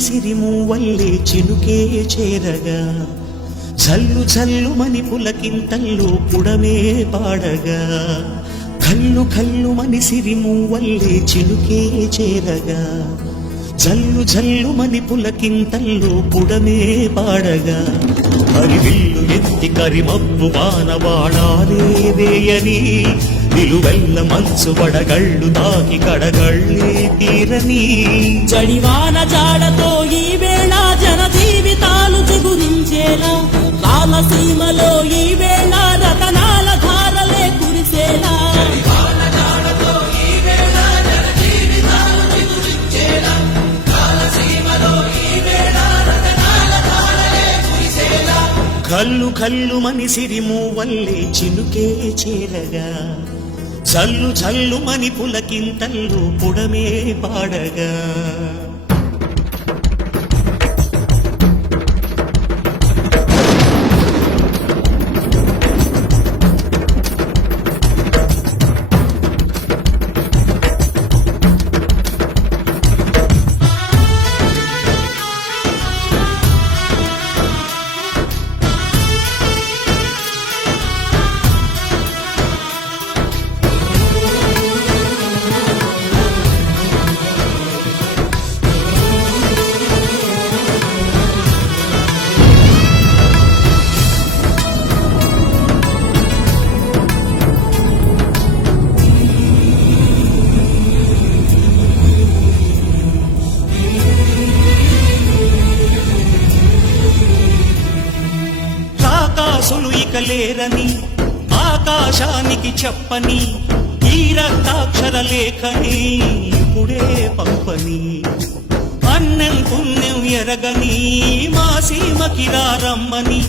సిరిమూవల్లే చినుకే చేరగా జల్లు జల్లుమని పులకింతల్లో పుడమే పాడగా కల్లు కల్లుమని సిరిమూవల్లే చినుకే చేరగా జల్లు జల్లుమని పులకింతల్లో పుడమే పాడగా హరివిల్లు ఎత్తి కరిమబ్బు వానవాడాలే వేయని నిలువెల్ల మంచు వడగళ్ళు తాకి కడగళ్ళే తీరని జడివాన జాడతో ఈ వేళ జన జీవితాలు చిగురించేలా రామసీమలో ఈ వేళ రతనాల ధారలే కురిసేలా కల్లు కల్లుమని సిరిమూవల్లే చినుకే చేరగా జల్లు జల్లుమని పులకింతల్లో పుడమే పాడగా ఇక లేరని ఆకాశానికి చెప్పని ఈ రక్తాక్షర లేఖని ఇప్పుడే పంపని అన్నం పుణ్యం ఎరగని మా సీమకి రమ్మని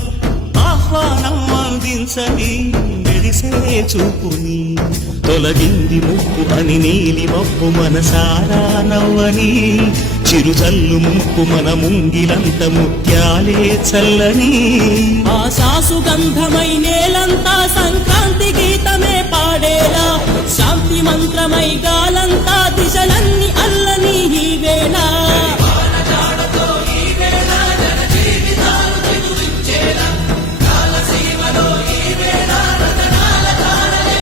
ఆహ్వానం అందించని మెరిసే చూపుని తొలగింది ముప్పు అని నీలి మప్పు మనసారా నవ్వని చిరుజల్లు ముప్పు మన ముంగిలంత ముత్యాలే చల్లని ఆశా సుగంధమై నేలంతా